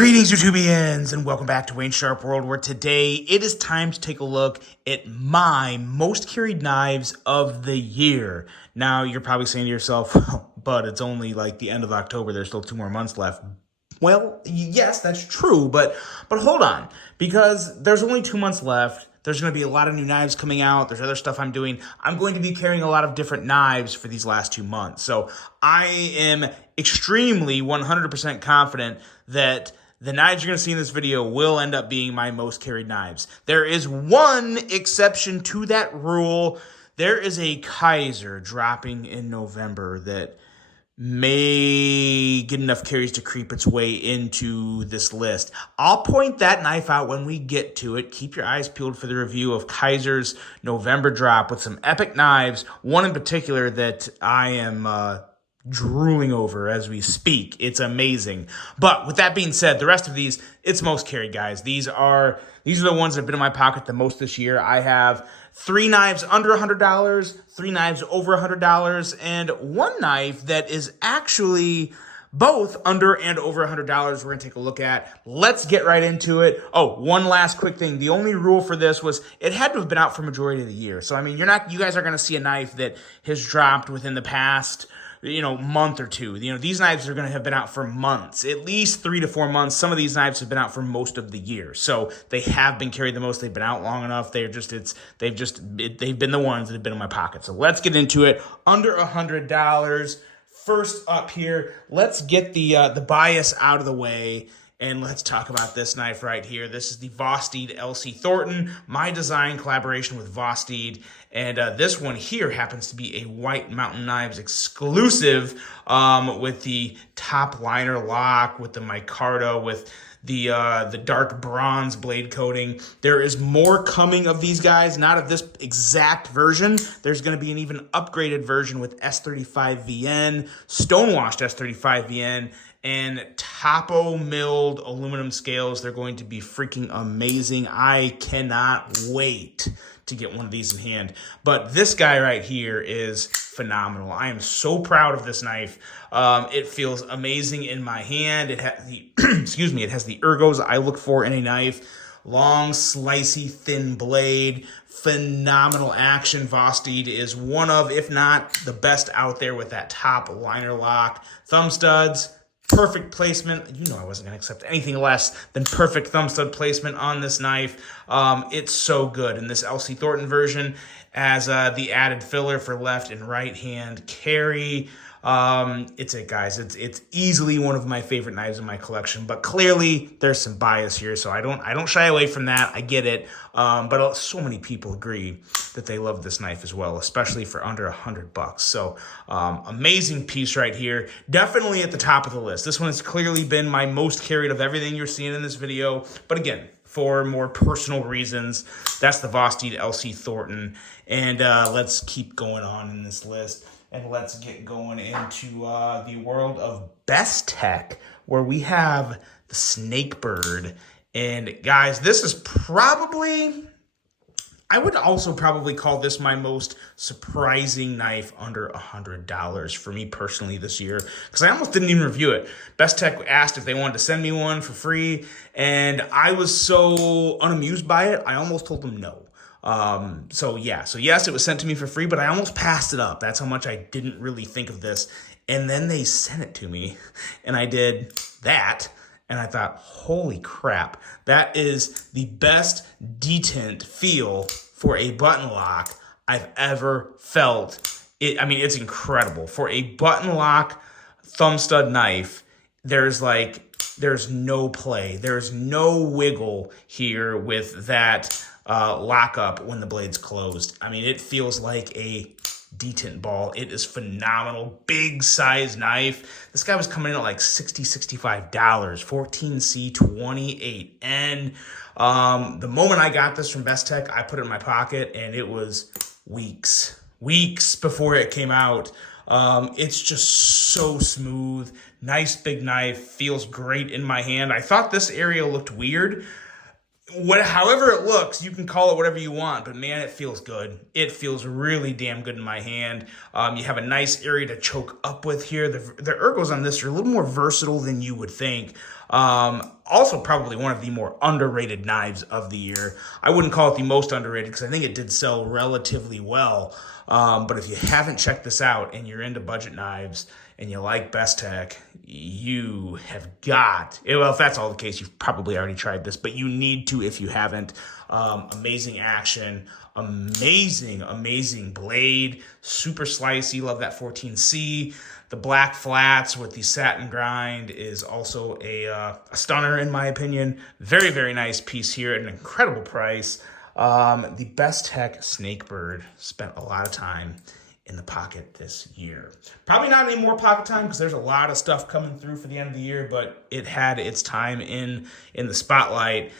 Greetings, YouTubians, and welcome back to Wayne Sharp World, where today it is time to take a look at my most carried knives of the year. Now, you're probably saying to yourself, but it's only like the end of October. There's still 2 more months left. Well, yes, that's true, but hold on, because there's only 2 months left. There's going to be a lot of new knives coming out. There's other stuff I'm doing. I'm going to be carrying a lot of different knives for these last 2 months. So I am extremely 100% confident that the knives you're going to see in this video will end up being my most carried knives. There is one exception to that rule. There is a Kizer dropping in November that may get enough carries to creep its way into this list. I'll point that knife out when we get to it. Keep your eyes peeled for the review of Kizer's November drop with some epic knives. One in particular that I am drooling over as we speak. It's amazing. But with that being said, the rest of these, it's most carried, guys. These are the ones that have been in my pocket the most this year. I have 3 knives under $100, 3 knives over $100, and 1 knife that is actually both under and over $100 we're going to take a look at. Let's get right into it. Oh, one last quick thing. The only rule for this was it had to have been out for majority of the year. So, I mean, you guys are going to see a knife that has dropped within the past month or two. These knives are going to have been out for months, at least 3 to 4 months. Some of these knives have been out for most of the year. So they have been carried the most. They've been out long enough. They've been the ones that have been in my pocket. So let's get into it. Under $100. First up here, let's get the bias out of the way. And let's talk about this knife right here. This is the Vosteed LC Thornton, my design collaboration with Vosteed. And this one here happens to be a White Mountain Knives exclusive with the top liner lock, with the micarta, with the dark bronze blade coating. There is more coming of these guys, not of this exact version. There's going to be an even upgraded version with S35VN, stonewashed S35VN, and topo milled aluminum scales. They're going to be freaking amazing. I cannot wait to get one of these in hand. But this guy right here is phenomenal. I am so proud of this knife. It feels amazing in my hand. It has the excuse me, it has the ergos I look for in a knife. Long, slicey, thin blade, phenomenal action. Vosteed is one of, if not the best out there with that top liner lock. Thumb studs, perfect placement. I wasn't going to accept anything less than perfect thumb stud placement on this knife. It's so good. In this LC Thornton version, as the added filler for left and right hand carry. It's it, guys. It's easily one of my favorite knives in my collection, but clearly there's some bias here, so I don't shy away from that. I get it. But so many people agree that they love this knife as well, especially for under $100. So, amazing piece right here. Definitely at the top of the list. This one has clearly been my most carried of everything you're seeing in this video. But again, for more personal reasons, that's the Vosteed LC Thornton. And let's keep going on in this list. And let's get going into the world of Bestech, where we have the Snakebird. And guys, this is probably, I would also probably call this my most surprising knife under $100 for me personally this year, because I almost didn't even review it. Bestech asked if they wanted to send me one for free, and I was so unamused by it, I almost told them no. So yes, it was sent to me for free, but I almost passed it up. That's how much I didn't really think of this. And then they sent it to me, and I did that, and I thought, holy crap, that is the best detent feel for a button lock I've ever felt. It's incredible. For a button lock thumb stud knife, there's no play. There's no wiggle here with that lock up when the blade's closed. It feels like a detent ball. It is phenomenal. Big size knife. This guy was coming in at like $60, $65, 14C 28N. The moment I got this from Bestech, I put it in my pocket, and it was weeks before it came out. It's just so smooth. Nice big knife. Feels great in my hand. I thought this area looked weird. However it looks, you can call it whatever you want, but man, it feels good. It feels really damn good in my hand. You have a nice area to choke up with here. The ergos on this are a little more versatile than you would think. Also probably one of the more underrated knives of the year. I wouldn't call it the most underrated because I think it did sell relatively well. But if you haven't checked this out and you're into budget knives and you like Bestech, you have got, well, if that's all the case, you've probably already tried this, but you need to if you haven't. Amazing action, amazing blade, super slicey, love that 14C. The black flats with the satin grind is also a stunner in my opinion. Very, very nice piece here at an incredible price. The Bestech Snakebird spent a lot of time in the pocket this year. Probably not any more pocket time because there's a lot of stuff coming through for the end of the year, but it had its time in the spotlight.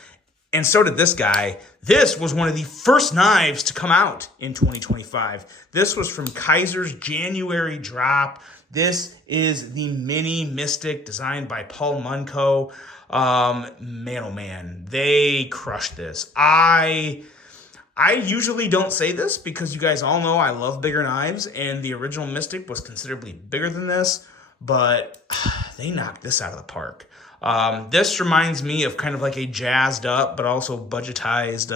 And so did this guy. This was one of the first knives to come out in 2025. This was from Kizer's January drop. This is the Mini Mystic designed by Paul Munco. Man, oh man, they crushed this. I usually don't say this because you guys all know I love bigger knives, and the original Mystic was considerably bigger than this, but they knocked this out of the park. This reminds me of kind of like a jazzed up, but also budgetized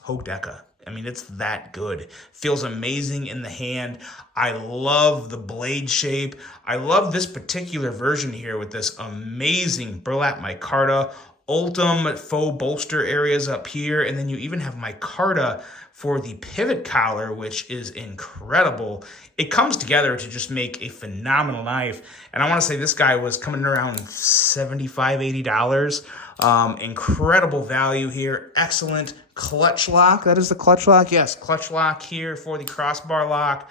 Hogue Deca. I mean, it's that good. Feels amazing in the hand. I love the blade shape. I love this particular version here with this amazing burlap micarta, Ultim faux bolster areas up here, and then you even have micarta for the pivot collar, which is incredible. It comes together to just make a phenomenal knife, and I want to say this guy was coming around $75, $80. Incredible value here. Excellent clutch lock. That is the clutch lock. Yes, clutch lock here for the crossbar lock.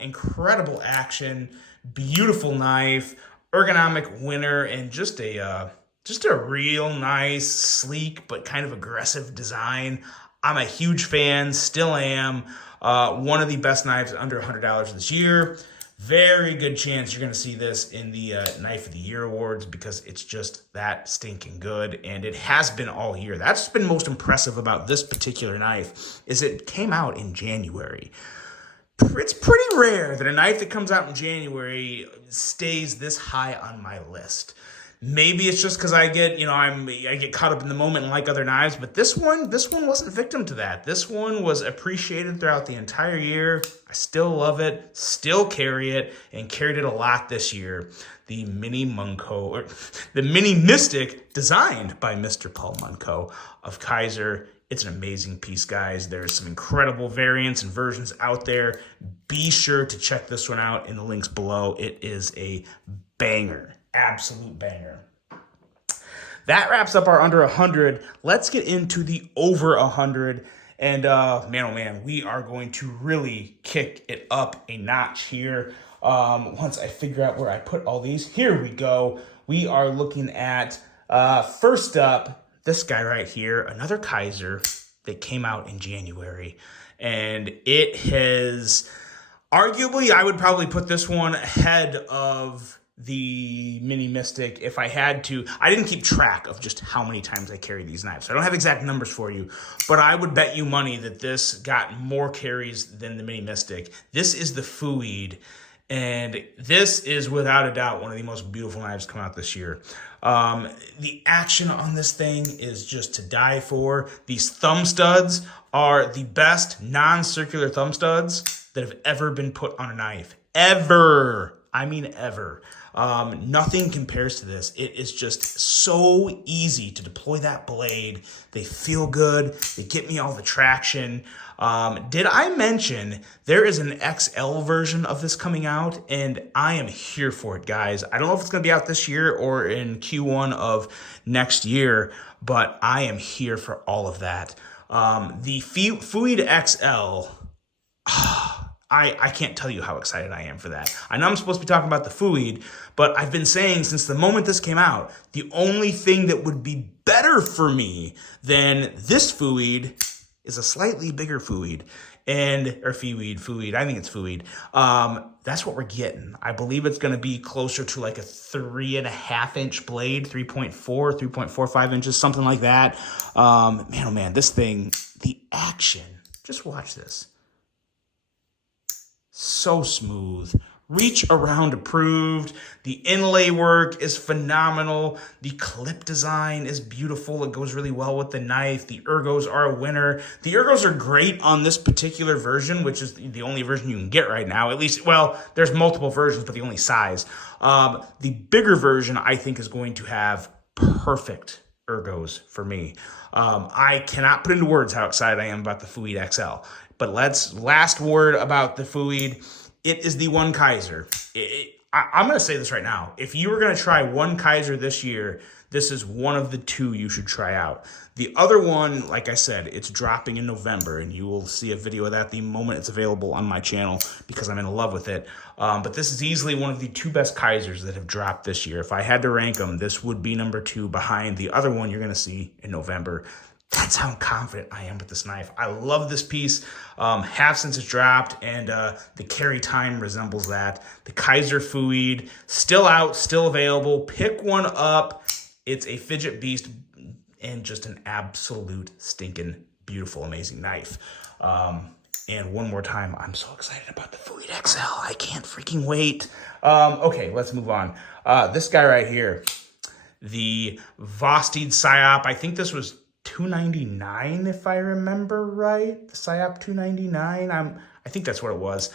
Incredible action. Beautiful knife. Ergonomic winner, and just a real nice, sleek, but kind of aggressive design. I'm a huge fan, still am. One of the best knives under $100 this year. Very good chance you're going to see this in the Knife of the Year awards because it's just that stinking good, and it has been all year. That's been most impressive about this particular knife is it came out in January. It's pretty rare that a knife that comes out in January stays this high on my list. Maybe it's just because I get caught up in the moment and like other knives, but this one wasn't victim to that. This one was appreciated throughout the entire year. I still love it, still carry it, and carried it a lot this year. The Mini Mystic, designed by Mr. Paul Munco of Kizer. It's an amazing piece, guys. There's some incredible variants and versions out there. Be sure to check this one out in the links below. It is a banger. Absolute banger. That wraps up our under 100. Let's get into the over 100. And man, oh man, we are going to really kick it up a notch here. Once I figure out where I put all these, here we go. We are looking at, first up, this guy right here, another Kizer that came out in January. And it has, arguably, I would probably put this one ahead of the Mini Mystic if I had to. I didn't keep track of just how many times I carry these knives, so I don't have exact numbers for you, but I would bet you money that this got more carries than the Mini Mystic. This is the Feweed, and this is without a doubt one of the most beautiful knives come out this year. The action on this thing is just to die for. These thumb studs are the best non-circular thumb studs that have ever been put on a knife. Ever. I mean ever. Nothing compares to this. It is just so easy to deploy that blade. They feel good. They get me all the traction. Did I mention there is an XL version of this coming out? And I am here for it, guys. I don't know if it's going to be out this year or in Q1 of next year, but I am here for all of that. The Feweed XL... I can't tell you how excited I am for that. I know I'm supposed to be talking about the Feweed, but I've been saying since the moment this came out, the only thing that would be better for me than this Feweed is a slightly bigger Feweed. or Feweed. I think it's Feweed. That's what we're getting. I believe it's going to be closer to like a 3.5-inch blade, 3.45 inches, something like that. Man, oh man, this thing, the action. Just watch this. So smooth. Reach around approved. The inlay work is phenomenal. The clip design is beautiful. It goes really well with the knife. The ergos are a winner. The ergos are great on this particular version, which is the only version you can get right now. At least, well, there's multiple versions, but the only size. The bigger version, I think, is going to have perfect ergos for me. I cannot put into words how excited I am about the Feweed XL. But last word about the Feweed. It is the one Kizer. I'm going to say this right now. If you were going to try one Kizer this year, this is one of the two you should try out. The other one, like I said, it's dropping in November, and you will see a video of that the moment it's available on my channel because I'm in love with it. But this is easily one of the two best Kizers that have dropped this year. If I had to rank them, this would be number 2 behind the other one you're going to see in November. That's how confident I am with this knife. I love this piece, half since it's dropped, and the carry time resembles that. The Kizer Feweed, still out, still available. Pick one up. It's a fidget beast and just an absolute stinking beautiful, amazing knife. And one more time, I'm so excited about the Vosteed XL. I can't freaking wait. Okay, let's move on. This guy right here, the Vosteed Psyop. I think this was $299 if I remember right. The Psyop $299. I think that's what it was.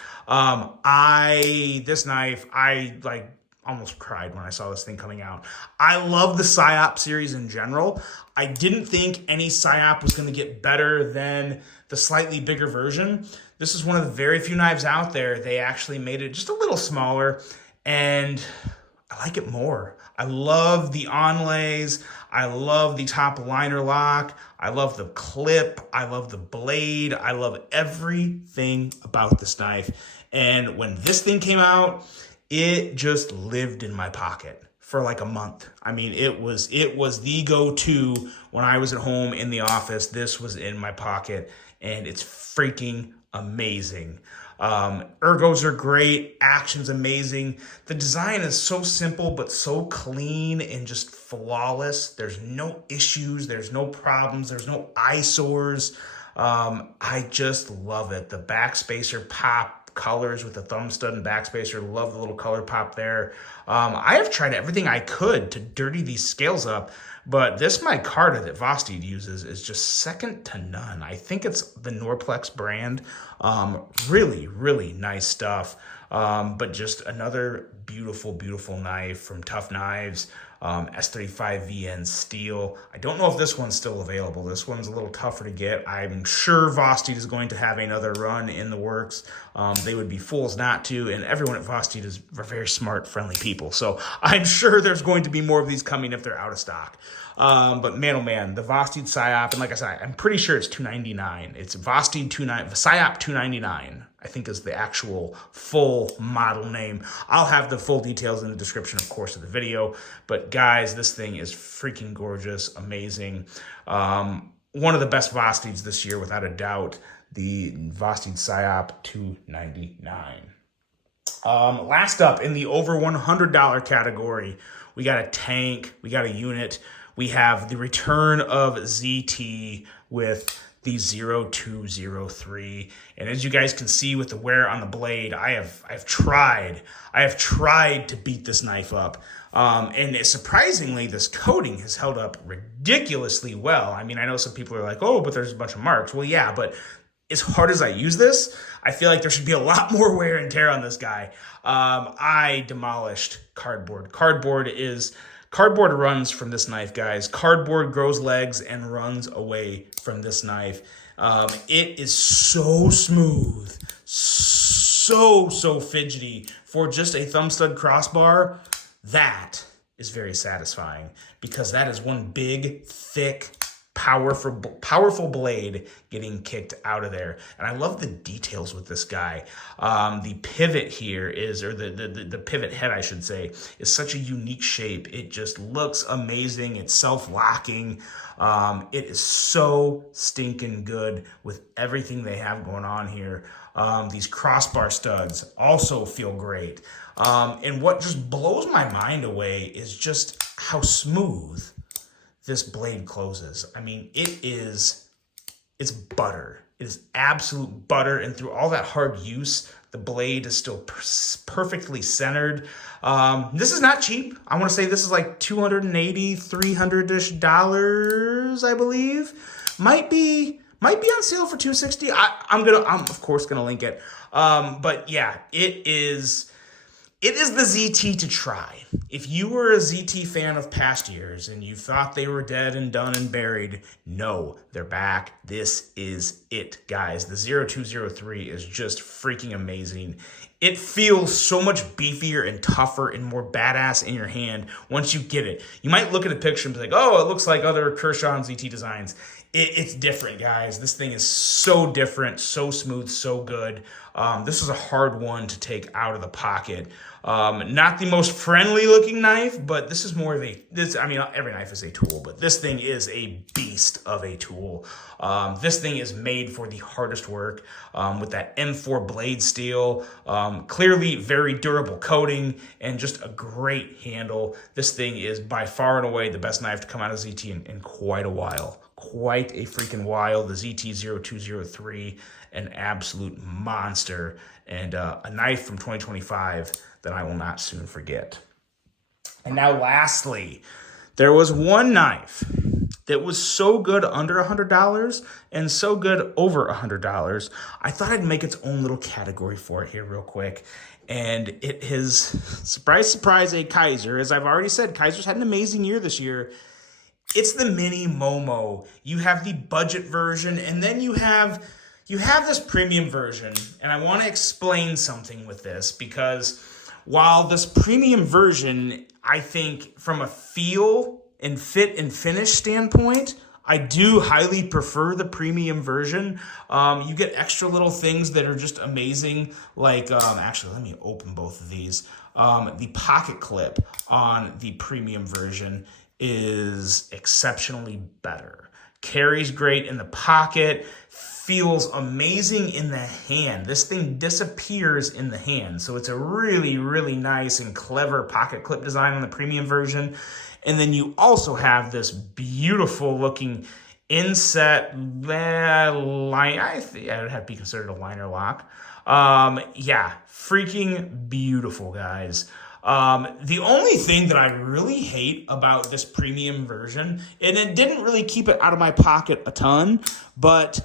This knife, I like almost cried when I saw this thing coming out. I love the Psyop series in general. I didn't think any Psyop was going to get better than the slightly bigger version. This is one of the very few knives out there. They actually made it just a little smaller, and I like it more. I love the onlays. I love the top liner lock. I love the clip. I love the blade. I love everything about this knife. And when this thing came out, it just lived in my pocket for like a month. I mean, it was the go-to when I was at home in the office. This was in my pocket, and it's freaking amazing. Ergos are great. Action's amazing. The design is so simple, but so clean and just flawless. There's no issues. There's no problems. There's no eyesores. I just love it. The backspacer pop colors with the thumb stud and backspacer. Love the little color pop there. I have tried everything I could to dirty these scales up, but this micarta that Vosteed uses is just second to none. I think it's the Norplex brand. Really, really nice stuff. But just another beautiful, beautiful knife from Tough Knives. S35 VN steel. I don't know if this one's still available. This one's a little tougher to get. I'm sure Vosteed is going to have another run in the works. They would be fools not to, and everyone at Vosteed is very smart, friendly people. So I'm sure there's going to be more of these coming if they're out of stock. But man, oh man, the Vosteed Psyop, and like I said, I'm pretty sure it's $299. It's Vosteed Psyop $299. I think is the actual full model name. I'll have the full details in the description, of course, of the video. But guys, this thing is freaking gorgeous, amazing. One of the best Vosteeds this year, without a doubt. The Vosteed Psyop $299. Last up in the over $100 category, we got a tank, we got a unit. We have the return of ZT with the 0203. And as you guys can see with the wear on the blade, I've tried to beat this knife up. And surprisingly, this coating has held up ridiculously well. I mean, I know some people are like, oh, but there's a bunch of marks. Well, yeah, but as hard as I use this, I feel like there should be a lot more wear and tear on this guy. I demolished cardboard. Cardboard runs from this knife, guys. Cardboard grows legs and runs away from this knife. It is so smooth, so fidgety. For just a thumb stud crossbar, that is very satisfying because that is one big, thick, powerful blade getting kicked out of there. And I love the details with this guy. The pivot here is, or the pivot head, I should say, is such a unique shape. It just looks amazing. It's self-locking. It is so stinking good with everything they have going on here. These crossbar studs also feel great. And what just blows my mind away is just how smooth this blade closes. I mean, it's butter. It is absolute butter. And through all that hard use, the blade is still perfectly centered. This is not cheap. I want to say this is like $280, $300-ish, I believe. Might be on sale for $260. I'm of course gonna link it. But yeah, it is the ZT to try. If you were a ZT fan of past years and you thought they were dead and done and buried, no, they're back. This is it, guys. The 0203 is just freaking amazing. It feels so much beefier and tougher and more badass in your hand once you get it. You might look at a picture and be like, oh, it looks like other Kershaw and ZT designs. It's different, guys. This thing is so different, so smooth, so good. This is a hard one to take out of the pocket. Not the most friendly looking knife, but this is more of every knife is a tool, but this thing is a beast of a tool. This thing is made for the hardest work, with that M4 blade steel, clearly very durable coating, and just a great handle. This thing is by far and away the best knife to come out of ZT in quite a while. Quite a freaking while. The ZT-0203, an absolute monster, and a knife from 2025 that I will not soon forget. And now lastly, there was one knife that was so good under $100 and so good over $100, I thought I'd make its own little category for it here real quick. And it is, surprise, surprise, a Kizer. As I've already said, Kizer's had an amazing year this year. It's the mini Momo. You have the budget version, and then you have this premium version. And I want to explain something with this, because while this premium version, I think from a feel and fit and finish standpoint, I do highly prefer the premium version. You get extra little things that are just amazing. Like, actually, let me open both of these. The pocket clip on the premium version is exceptionally better. Carries great in the pocket, feels amazing in the hand. This thing disappears in the hand. So it's a really, really nice and clever pocket clip design on the premium version. And then you also have this beautiful looking inset line. I think it would have to be considered a liner lock. Yeah, freaking beautiful, guys. The only thing that I really hate about this premium version, and it didn't really keep it out of my pocket a ton, but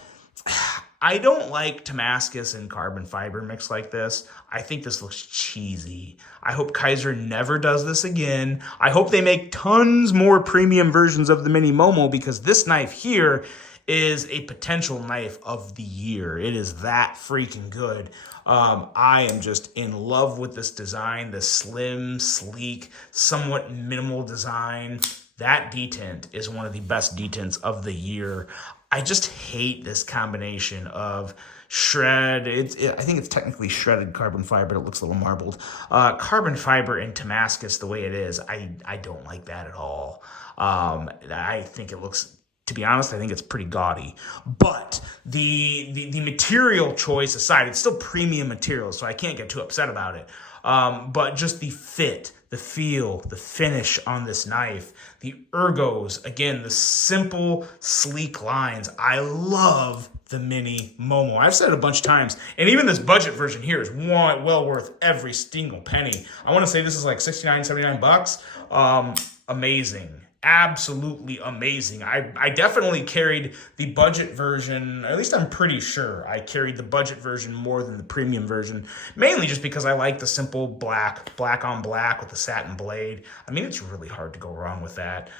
I don't like Damascus and carbon fiber mixed like this. I think this looks cheesy. I hope Kizer never does this again. I hope they make tons more premium versions of the Mini Momo, because this knife here is a potential knife of the year. It is that freaking good. I am just in love with this design, the slim, sleek, somewhat minimal design. That detent is one of the best detents of the year. I just hate this combination of I think it's technically shredded carbon fiber. It looks a little marbled. Carbon fiber and Damascus the way it is, I don't like that at all. I think it looks, to be honest, I think it's pretty gaudy. But the material choice aside, it's still premium material, so I can't get too upset about it. But just the fit, the feel, the finish on this knife, the ergos, again, the simple, sleek lines. I love the Mini Momo. I've said it a bunch of times, and even this budget version here is well worth every single penny. I want to say this is like $69-$79. Amazing. Absolutely amazing. I definitely carried the budget version, at least I'm pretty sure I carried the budget version more than the premium version, mainly just because I like the simple black on black with the satin blade. I mean, it's really hard to go wrong with that.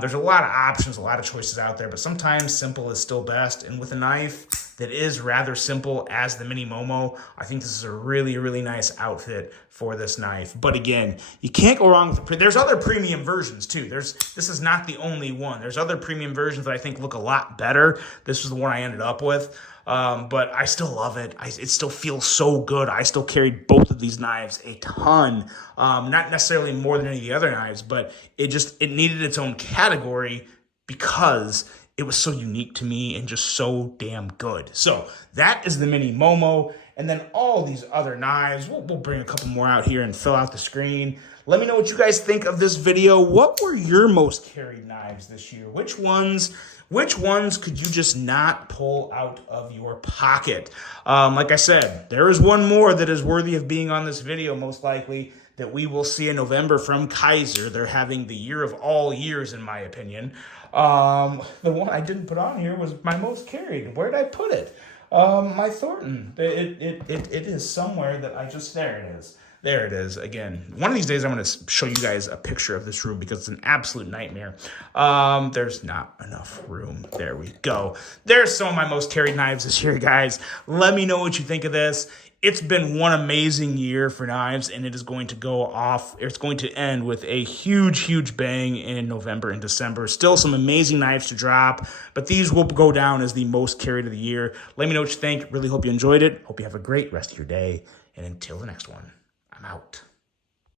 There's a lot of options, a lot of choices out there, but sometimes simple is still best. And with a knife, that is rather simple as the mini Momo. I think this is a really, really nice outfit for this knife. But again, you can't go wrong with there's other premium versions too. This is not the only one. There's other premium versions that I think look a lot better. This was the one I ended up with. But I still love it. It still feels so good. I still carried both of these knives a ton. Not necessarily more than any of the other knives, but it needed its own category because it was so unique to me and just so damn good. So that is the mini Momo. And then all these other knives, we'll bring a couple more out here and fill out the screen. Let me know what you guys think of this video. What were your most carried knives this year? Which ones could you just not pull out of your pocket? Like I said, there is one more that is worthy of being on this video, most likely, that we will see in November from Kizer. They're having the year of all years, in my opinion. The one I didn't put on here was my most carried. Where did I put it? My Thornton. It is somewhere that there it is. There it is. Again, one of these days I'm going to show you guys a picture of this room because it's an absolute nightmare. There's not enough room. There we go. There's some of my most carried knives this year, guys. Let me know what you think of this. It's been one amazing year for knives, and it is going to go off. It's going to end with a huge, huge bang in November and December. Still some amazing knives to drop, but these will go down as the most carried of the year. Let me know what you think. Really hope you enjoyed it. Hope you have a great rest of your day, and until the next one, I'm out.